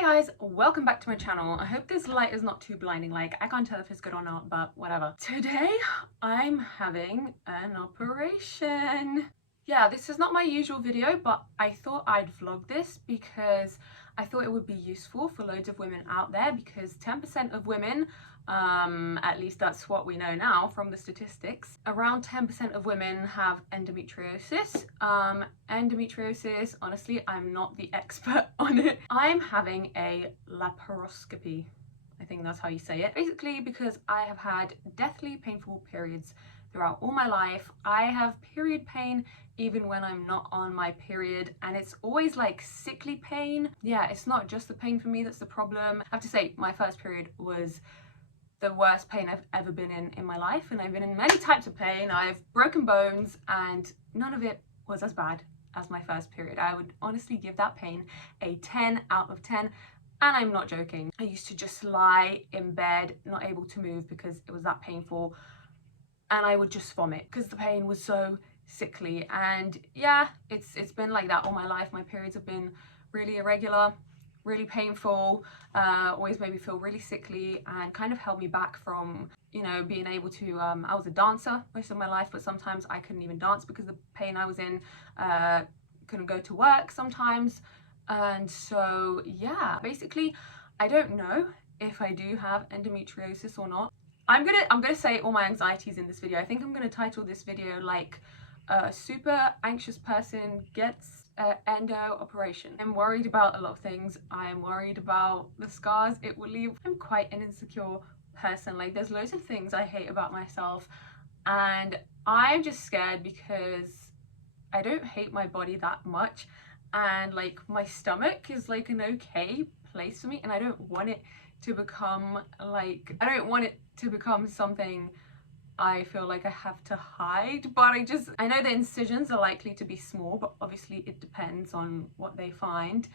Hi guys, welcome back to my channel. I hope this light is not too blinding, like I can't tell if it's good or not, but whatever. Today I'm having an operation. Yeah, this is not my usual video, but I thought I'd vlog this because I thought it would be useful for loads of women out there, because 10% of women, at least that's what we know now from the statistics, around 10% of women have endometriosis. Endometriosis, honestly, I'm not the expert on it. I'm having a laparoscopy. I think that's how you say it. Basically, because I have had deathly painful periods throughout all my life. I have period pain even when I'm not on my period, and it's always like sickly pain. Yeah, it's not just the pain for me that's the problem. I have to say, my first period was the worst pain I've ever been in my life, and I've been in many types of pain. I've broken bones, and none of it was as bad as my first period. I would honestly give that pain a 10 out of 10. And I'm not joking. I used to just lie in bed, not able to move because it was that painful. And I would just vomit because the pain was so sickly. And yeah, it's been like that all my life. My periods have been really irregular, really painful, always made me feel really sickly, and kind of held me back from, you know, being able to, I was a dancer most of my life, but sometimes I couldn't even dance because the pain I was in, couldn't go to work sometimes. And so yeah, basically I don't know if I do have endometriosis or not. I'm gonna say all my anxieties in this video. I think I'm gonna title this video like a super anxious person gets an endo operation. I'm worried about a lot of things. I'm worried about the scars it will leave. I'm quite an insecure person. Like, there's loads of things I hate about myself, and I'm just scared because I don't hate my body that much, and like my stomach is like an okay place for me, and I don't want it to become like, I don't want it to become something I feel like I have to hide. But I know the incisions are likely to be small, but obviously it depends on what they find.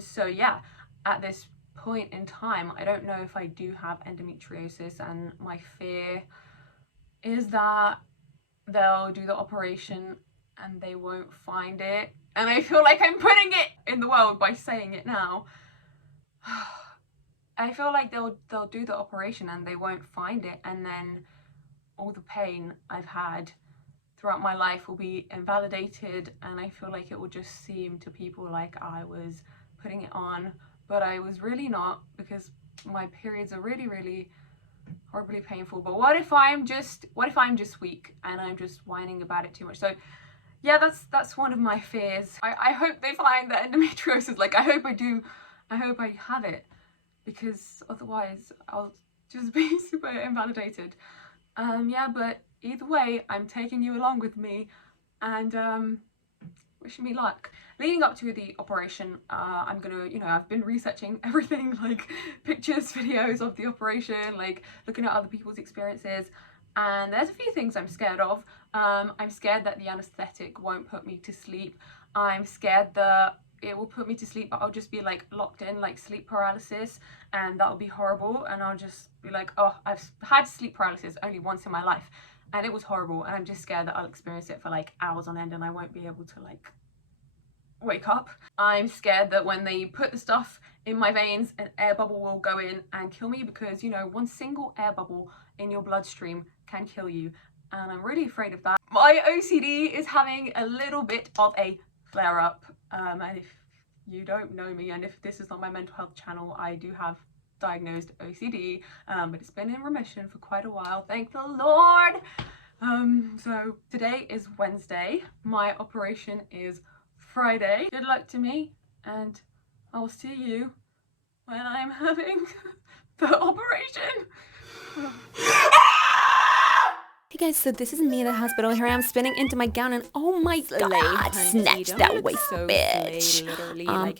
So yeah, at this point in time, I don't know if I do have endometriosis, and my fear is that they'll do the operation and they won't find it. And I feel like I'm putting it in the world by saying it now. I feel like they'll do the operation and they won't find it, and then all the pain I've had throughout my life will be invalidated, and I feel like it will just seem to people like I was putting it on, but I was really not, because my periods are really, really horribly painful. But what if I'm just weak and I'm just whining about it too much? So yeah, that's one of my fears. I hope they find the endometriosis. Like, I hope I have it, because otherwise I'll just be super invalidated. Yeah, but either way, I'm taking you along with me, and wishing me luck. Leading up to the operation, I'm gonna, you know, I've been researching everything, like pictures, videos of the operation, like looking at other people's experiences, and there's a few things I'm scared of. I'm scared that the anesthetic won't put me to sleep. I'm scared that it will put me to sleep, but I'll just be like locked in, like sleep paralysis, and that'll be horrible. And I'll just be like, oh, I've had sleep paralysis only once in my life, and it was horrible. And I'm just scared that I'll experience it for like hours on end and I won't be able to like wake up. I'm scared that when they put the stuff in my veins, an air bubble will go in and kill me, because, you know, one single air bubble in your bloodstream can kill you, and I'm really afraid of that. My OCD is having a little bit of a flare up, and if you don't know me, and if this is not my mental health channel, I do have diagnosed OCD, but it's been in remission for quite a while, thank the Lord. So today is Wednesday, my operation is Friday. Good luck to me, and I'll see you when I'm having the operation. Hey guys, so this is me at the hospital. Here I am spinning into my gown, and oh my god, snatch that waist, so bitch.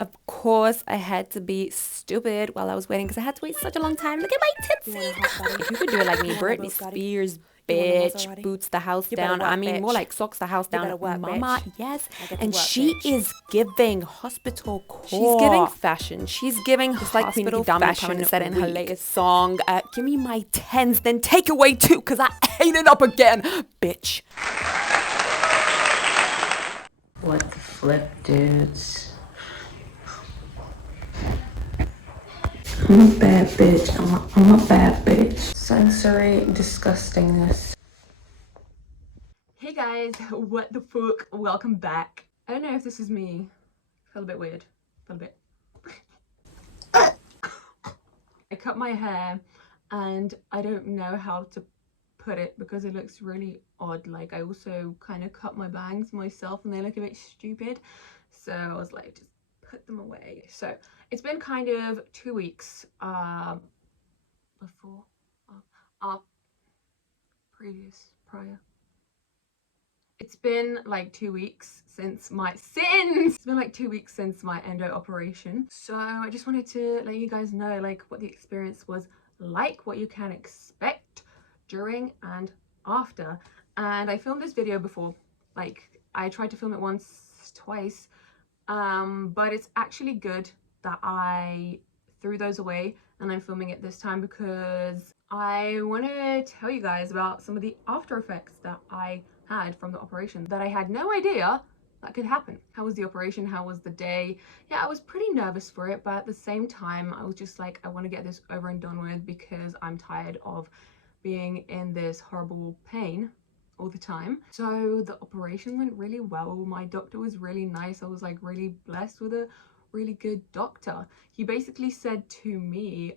Of course, I had to be stupid while I was waiting, because I had to wait such a long time. Look at my tootsies. If you could do it like me, Britney Spears, bitch, boots the house down. I mean, more like socks the house down. Mama, yes. And she is giving hospital core. She's giving fashion. She's giving hospital fashion, said in her latest song. Give me my 10s, then take away 2, because I ate it up again, bitch. What the flip, dudes? I'm a bad bitch. I'm a bad bitch. Sensory disgustingness. Hey guys, what the fuck? Welcome back. I don't know if this is me. Felt a bit weird. Felt a bit. I cut my hair and I don't know how to put it because it looks really odd. Like I also kind of cut my bangs myself and they look a bit stupid. So I was like, just put them away. So it's been kind of 2 weeks before prior. It's been like 2 weeks since my It's been like 2 weeks since my endo operation. So I just wanted to let you guys know like what the experience was like, what you can expect during and after. And I filmed this video before. Like I tried to film it once, twice, but it's actually good that I threw those away and I'm filming it this time because I want to tell you guys about some of the after effects that I had from the operation that I had no idea that could happen. How was the operation? How was the day? Yeah, I was pretty nervous for it, but at the same time I was just like, I want to get this over and done with because I'm tired of being in this horrible pain all the time. So the operation went really well. My doctor was really nice. I was like really blessed with a really good doctor. He basically said to me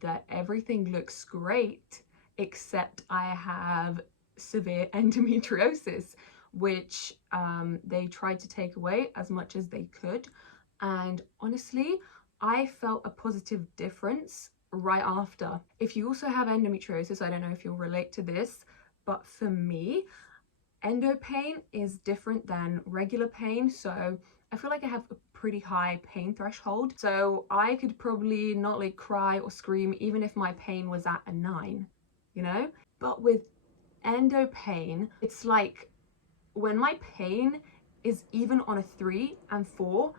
that everything looks great except I have severe endometriosis, which they tried to take away as much as they could. And honestly, I felt a positive difference right after. If you also have endometriosis, I don't know if you'll relate to this, but for me, endo pain is different than regular pain. So I feel like I have a pretty high pain threshold. So I could probably not like cry or scream even if my pain was at a 9, you know? But with endo pain, it's like when my pain is even on a 3 and 4,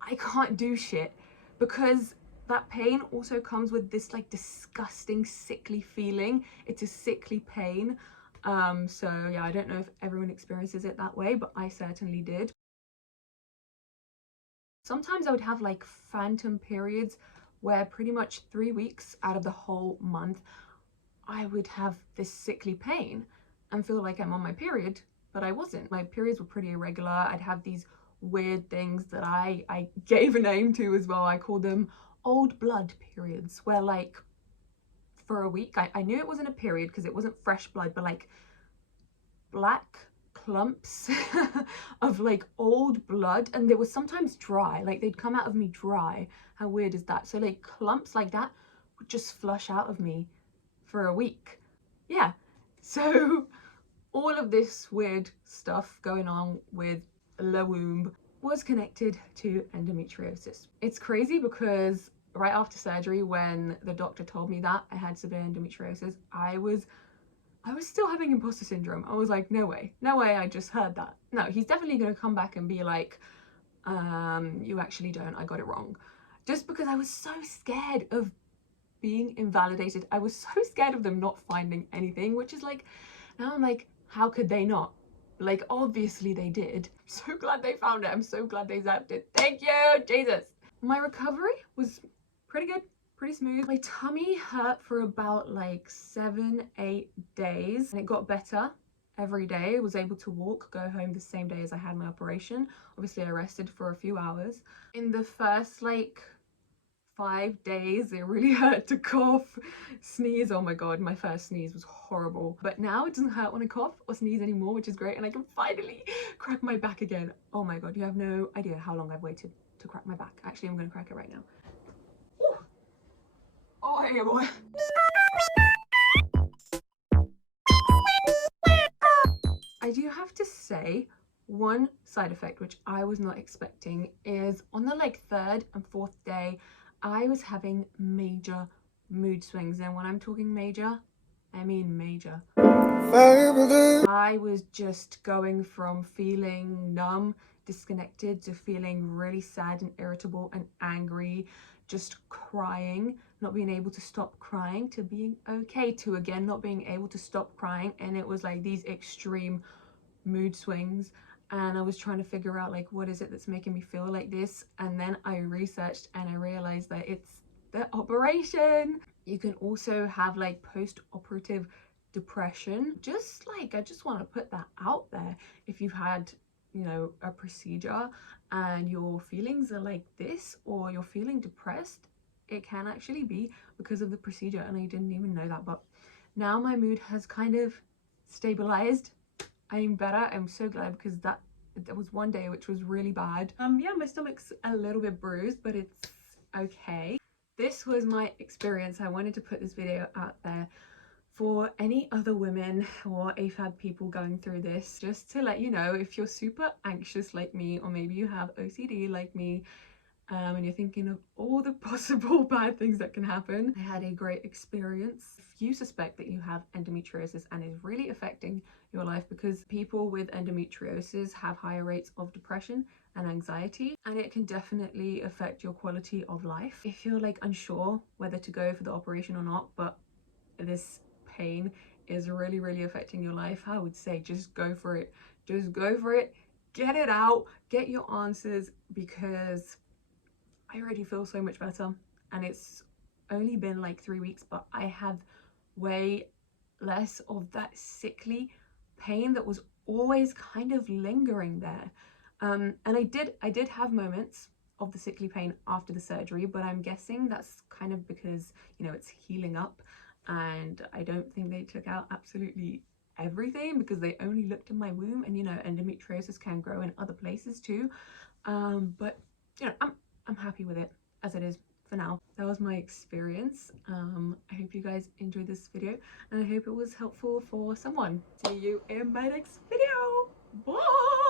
I can't do shit because that pain also comes with this like disgusting sickly feeling. It's a sickly pain. So yeah, I don't know if everyone experiences it that way, but I certainly did. Sometimes I would have like phantom periods where pretty much 3 weeks out of the whole month I would have this sickly pain and feel like I'm on my period, but I wasn't. My periods were pretty irregular. I'd have these weird things that I gave a name to as well. I called them old blood periods, where like for a week I knew it wasn't a period because it wasn't fresh blood, but like black clumps of like old blood, and they were sometimes dry, like they'd come out of me dry. How weird is that? So like clumps like that would just flush out of me for a week. Yeah, so all of this weird stuff going on with the womb was connected to endometriosis. It's crazy because right after surgery, when the doctor told me that I had severe endometriosis, I was still having imposter syndrome. I was like, no way, I just heard that. No, he's definitely gonna come back and be like, you actually don't, I got it wrong. Just because I was so scared of being invalidated. I was so scared of them not finding anything, which is like, now I'm like, how could they not? Like, obviously they did. I'm so glad they found it. I'm so glad they zapped it. Thank you, Jesus. My recovery was pretty good, pretty smooth. My tummy hurt for about like 7-8 days and it got better every day. I was able to walk, go home the same day as I had my operation. Obviously I rested for a few hours. In the first like 5 days it really hurt to cough, sneeze. Oh my god, my first sneeze was horrible, but now it doesn't hurt when I cough or sneeze anymore, which is great, and I can finally crack my back again. Oh my god, you have no idea how long I've waited to crack my back. Actually, I'm gonna crack it right now. Ooh. Oh hey boy. I do have to say, one side effect which I was not expecting is on the like 3rd and 4th day I was having major mood swings, and when I'm talking major, I mean major. I was just going from feeling numb, disconnected, to feeling really sad and irritable and angry, just crying, not being able to stop crying, to being okay, to again not being able to stop crying. And it was like these extreme mood swings, and I was trying to figure out like, what is it that's making me feel like this? And then I researched and I realized that it's the operation. You can also have like post-operative depression. Just like, I just want to put that out there. If you've had, you know, a procedure and your feelings are like this, or you're feeling depressed, it can actually be because of the procedure, and I didn't even know that. But now my mood has kind of stabilized. I'm better. I'm so glad, because there was one day which was really bad. Yeah, my stomach's a little bit bruised, but it's okay. This was my experience. I wanted to put this video out there for any other women or AFAB people going through this, just to let you know, if you're super anxious like me, or maybe you have OCD like me, and you're thinking of all the possible bad things that can happen. I had a great experience. If you suspect that you have endometriosis and is really affecting your life, because people with endometriosis have higher rates of depression and anxiety, and it can definitely affect your quality of life. If you're like unsure whether to go for the operation or not, but this pain is really affecting your life, I would say just go for it. Just go for it. Get it out. Get your answers, because I already feel so much better, and it's only been like 3 weeks, but I have way less of that sickly pain that was always kind of lingering there. And I did have moments of the sickly pain after the surgery, but I'm guessing that's kind of because, you know, it's healing up, and I don't think they took out absolutely everything, because they only looked in my womb, and you know, endometriosis can grow in other places too. But you know, I'm happy with it as it is for now. That was my experience. I hope you guys enjoyed this video, and I hope it was helpful for someone. See you in my next video. Bye.